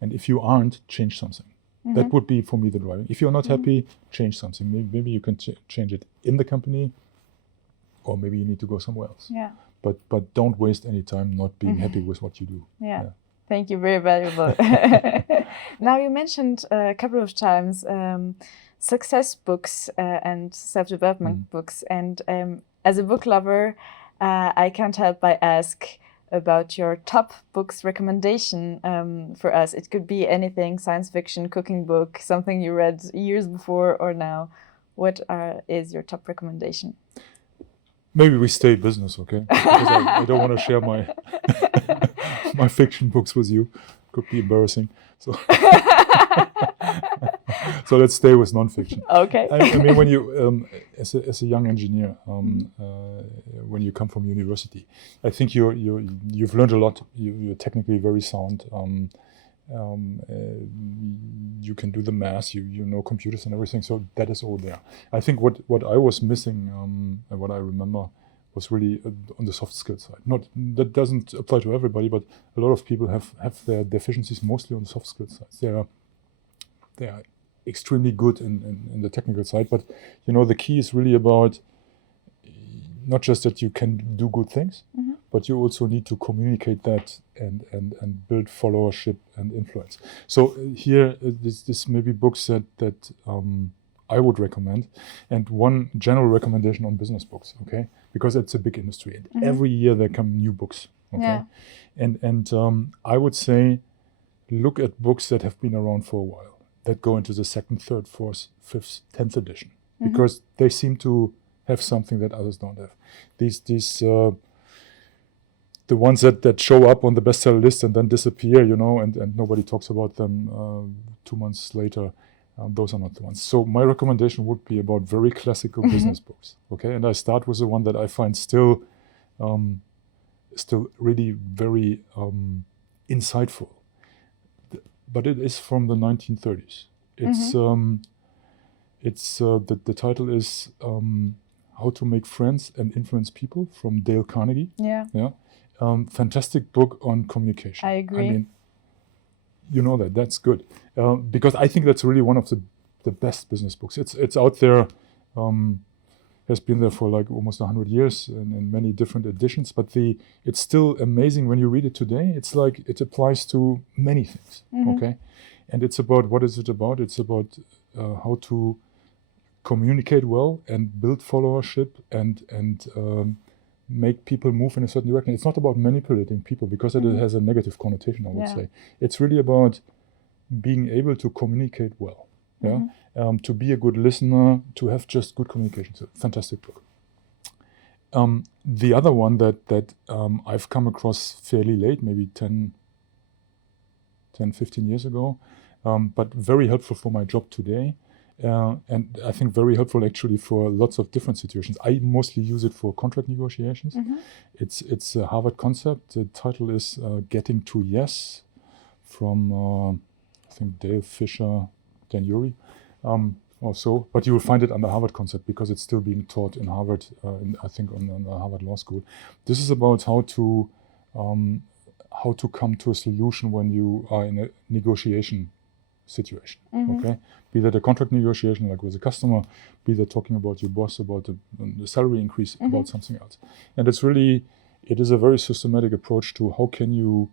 And if you aren't, change something. That would be for me the driving. If you're not happy, change something. Maybe you can change it in the company, or maybe you need to go somewhere else. Yeah. But don't waste any time not being happy with what you do. Yeah. Thank you. Very valuable. Now, you mentioned a couple of times success books and self-development books. And as a book lover, I can't help but ask about your top books recommendation for us. It could be anything, science fiction, cooking book, something you read years before or now. What is your top recommendation? Maybe we stay business, okay? Because I don't want to share my my fiction books with you. Could be embarrassing. So so let's stay with nonfiction. Okay. I mean, when you as a young engineer, when you come from university, I think you've learned a lot. You're technically very sound. You can do the math. You know computers and everything. So that is all there. I think what I was missing, and what I remember, was really on the soft skill side. Not that doesn't apply to everybody, but a lot of people have their deficiencies mostly on the soft skill side. They are extremely good in the technical side, but the key is really about not just that you can do good things, but you also need to communicate that and build followership and influence. So here, this may be books that I would recommend, and one general recommendation on business books, okay? Because it's a big industry, and every year there come new books, okay? Yeah. And I would say, look at books that have been around for a while, that go into the 2nd, 3rd, 4th, 5th, 10th edition, because they seem to have something that others don't have. The ones that show up on the bestseller list and then disappear, and nobody talks about them 2 months later. Those are not the ones. So my recommendation would be about very classical business books. Okay, and I start with the one that I find still really very insightful. But it is from the 1930s. It's the title is How to Make Friends and Influence People, from Dale Carnegie. Yeah. Fantastic book on communication. I agree. I mean, that's good, because I think that's really one of the best business books. It's out there, has been there for like almost 100 years in many different editions, but it's still amazing when you read it today. It's like it applies to many things, okay? And it's about, what is it about? It's about how to communicate well and build followership and make people move in a certain direction. It's not about manipulating people, because it has a negative connotation, I would say. It's really about being able to communicate well, to be a good listener, to have just good communication. So, fantastic book. The other one that I've come across fairly late, maybe 10, 15 years ago, but very helpful for my job today. And I think very helpful actually for lots of different situations. I mostly use it for contract negotiations. It's a Harvard concept. The title is Getting to Yes, from I think Dale Fisher, Dan Urey, or so. But you will find it under Harvard concept, because it's still being taught in Harvard, I think on Harvard Law School. This is about how to come to a solution when you are in a negotiation situation, okay? Be that a contract negotiation, like with a customer, be that talking about your boss, about the salary increase, about something else. And it is a very systematic approach to how can you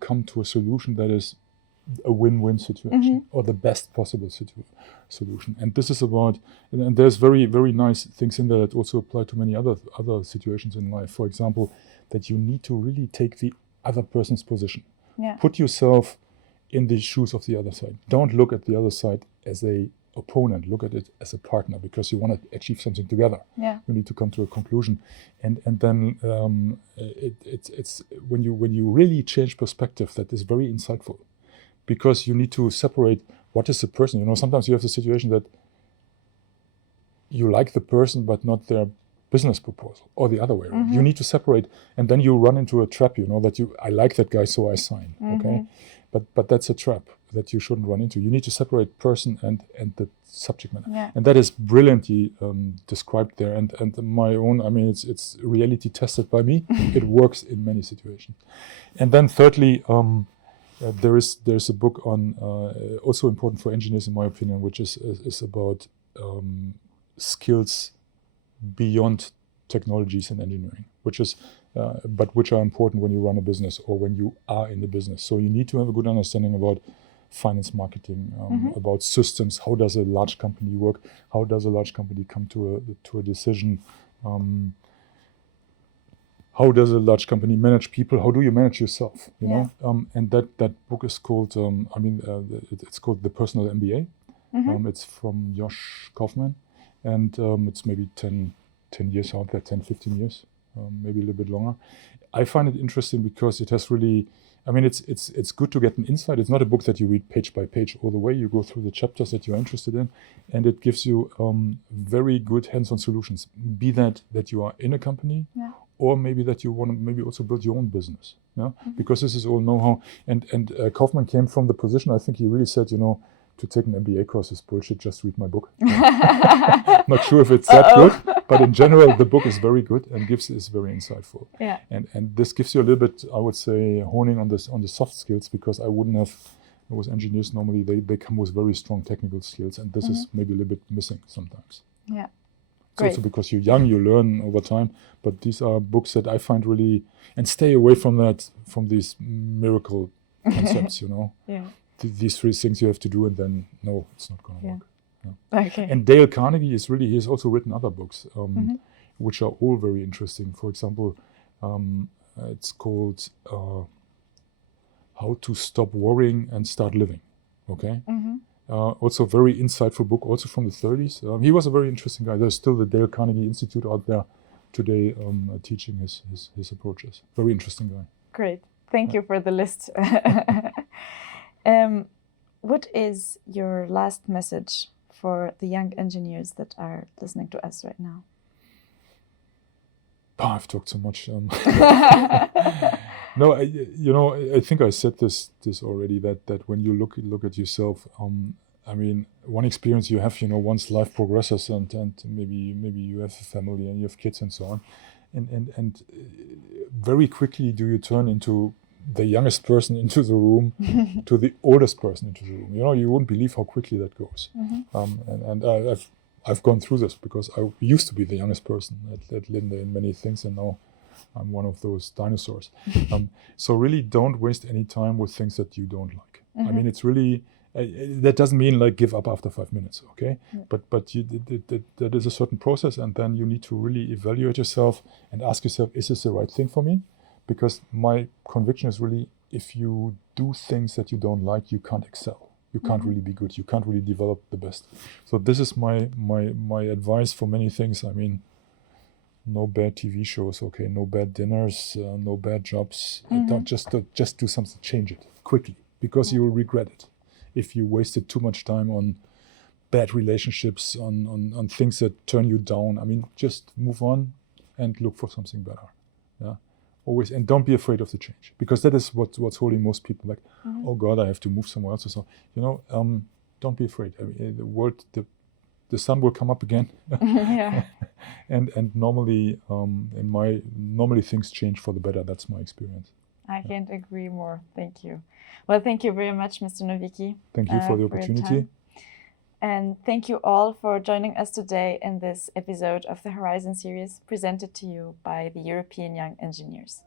come to a solution that is a win-win situation, or the best possible solution. And this is about, and there's very, very nice things in there that also apply to many other situations in life. For example, that you need to really take the other person's position. Put yourself in the shoes of the other side. Don't look at the other side as a opponent. Look at it as a partner, because you want to achieve something together. You need to come to a conclusion, and then it's when you really change perspective, that is very insightful, because you need to separate what is the person. Sometimes you have the situation that you like the person, but not their business proposal, or the other way around. You need to separate, and then you run into a trap, that I like that guy, so I sign, okay? But that's a trap that you shouldn't run into. You need to separate person and the subject matter. Yeah. And that is brilliantly described there. And my own, it's reality tested by me. It works in many situations. And then thirdly, there's a book on, also important for engineers in my opinion, which is about skills beyond technologies and engineering, but which are important when you run a business or when you are in the business. So you need to have a good understanding about finance, marketing, about systems. How does a large company work? How does a large company come to a decision? How does a large company manage people? How do you manage yourself? You know, and that book is called. It's called The Personal MBA. It's from Josh Kaufman, and it's maybe 10 years out there, 10, 15 years, maybe a little bit longer. I find it interesting because it has really. It's good to get an insight. It's not a book that you read page by page all the way. You go through the chapters that you're interested in, and it gives you very good hands-on solutions. Be that you are in a company, or maybe that you want to also build your own business. Because this is all know-how. And Kaufman came from the position. I think he really said, to take an MBA course is bullshit. Just read my book. Not sure if it's that good, but in general, the book is very good and is very insightful. Yeah. And this gives you a little bit, I would say, honing on the soft skills, because I wouldn't have. With engineers normally they come with very strong technical skills, and this is maybe a little bit missing sometimes. Yeah. It's also because you're young, you learn over time. But these are books that I find really, and stay away from these miracle concepts. Yeah. These 3 things you have to do, and then no, it's not going to work. No. Okay. And Dale Carnegie he has also written other books, which are all very interesting. For example, it's called How to Stop Worrying and Start Living. Okay. Also very insightful book, also from the 30s. He was a very interesting guy. There's still the Dale Carnegie Institute out there today teaching his approaches. Very interesting guy. Great. Thank you for the list. What is your last message for the young engineers that are listening to us right now? I've talked so much. No, I think I said this already. That when you look at yourself, one experience you have, once life progresses and maybe you have a family and you have kids and so on, and very quickly do you turn into the youngest person into the room to the oldest person into the room. You wouldn't believe how quickly that goes. And I've gone through this because I used to be the youngest person at Linde in many things, and now I'm one of those dinosaurs. So really don't waste any time with things that you don't like. It's really, that doesn't mean like give up after 5 minutes, okay? But that is a certain process, and then you need to really evaluate yourself and ask yourself, is this the right thing for me? Because my conviction is really, if you do things that you don't like, you can't excel. You can't really be good. You can't really develop the best. So this is my advice for many things. No bad TV shows, okay? No bad dinners, no bad jobs. Just do something, change it quickly, because you will regret it if you wasted too much time on bad relationships, on things that turn you down. Just move on and look for something better. Yeah. Always, and don't be afraid of the change, because that is what's holding most people back. Oh God, I have to move somewhere else or so. Don't be afraid. The world, the sun will come up again. Yeah. and normally, normally things change for the better. That's my experience. I can't agree more. Thank you. Well, thank you very much, Mr. Nowicki. Thank you for the opportunity. And thank you all for joining us today in this episode of the HorEYEzon series, presented to you by the European Young Engineers.